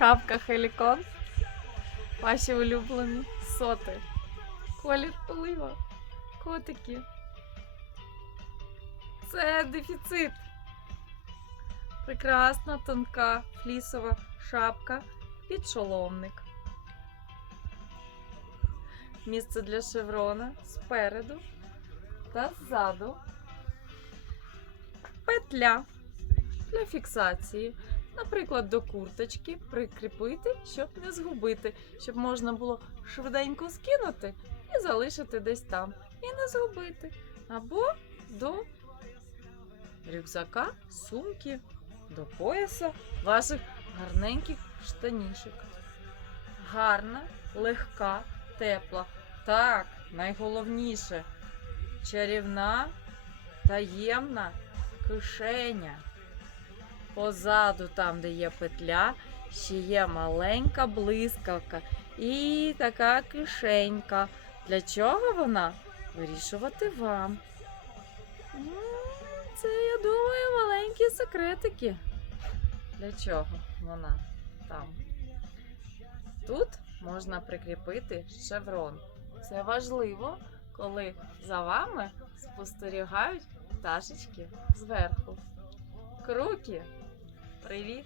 Шапка Хелікон. Ваші улюблені соти. Колір олива. Котики. Це дефіцит. Прекрасна тонка флісова шапка підшоломник. Місце для шеврона спереду та ззаду. Петля для фіксації. Наприклад, до курточки прикріпити, щоб не згубити, щоб можна було швиденько скинути і залишити десь там. І не згубити. Або до рюкзака, сумки, до пояса ваших гарненьких штанішок. Гарна, легка, тепла. Так, найголовніше чарівна, таємна кишеня. Позаду, там, де є петля, ще є маленька блискавка і така кишенька. Для чого вона? Вирішувати вам. Це, я думаю, маленькі секретики. Для чого вона там? Тут можна прикріпити шеврон. Це важливо, коли за вами спостерігають пташечки зверху. Круки! Привіт!